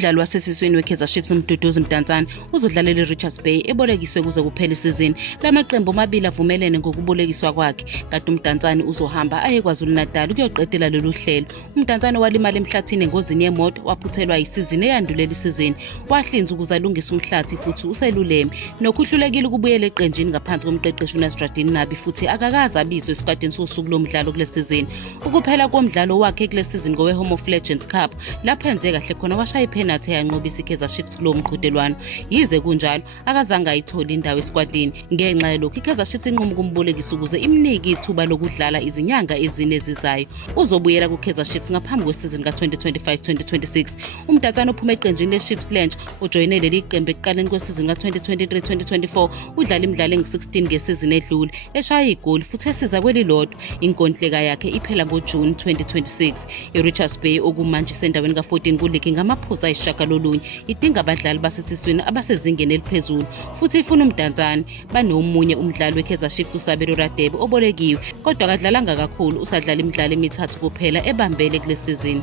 Umdlali wasesiswini weKaizer Chiefs uMduduzi Mdantsane uzodlalela iRichards Bay ebolekiswe kuze kuphela isizini. Lamaqembu amabili avumelene ngokubolekiswa kwakhe, kanti uMdantsane uzohamba aye KwaZulu-Natal ukuyoqedela lolu hlelo. uMdantsane walimala emhlathini engozini yemoto, waphuthelwa isizini eyandulela isizini. Wahlinzwa ukuze alungise umhlathi futhi useluleme. Nokhuhlulekile ukubuyela eqenjini ngaphansi komqeqeshi uNasruddin Nabi futhi akakaze abizwe esikhathini sosuku lomdlalo kule sizini. Ukuphela komdlalo wakhe kule sizini ngowe-Home of Legends Cup lapho enze kahle khona washaya ipenalty yanqobisa iKaizer Chiefs kulo mqhudelwano. Yize kunjalo akazange ayithole indawo esquadini. Ngenxa yalokho iKaizer Chiefs inquma ukumbolekisa ukuze imnike ithuba lokudlala izinyanga ezine ezizayo. Uzobuyela kuKaizer Chiefs ngaphambi kwesizini ka-2025-2026. uMdantsane uphuma eqenjini leChiefs Lunch ujoyine leli qembu ekuqaleni kwesizini ka-2023-2024. Udlala imidlalo engu-16 ngesizini edlule, eshaya igoli futhi esiza kwelilodwa. Inkontileka yakhe iphela ngoJuni 2026. iRichards Bay okumanje isendaweni ka-14 kuligi ngamaphuzu ayisishiyagalolunye. Idinga abadlali basesiswini abasezingeni eliphezulu futhi ifuna uMdantsane. Banomunye umdlali weKaizer Chiefs uSabelo Radebe obolekiwe, kodwa akadlalanga kakhulu, usadlala imidlalo emithathu kuphela ebambele kule sizini.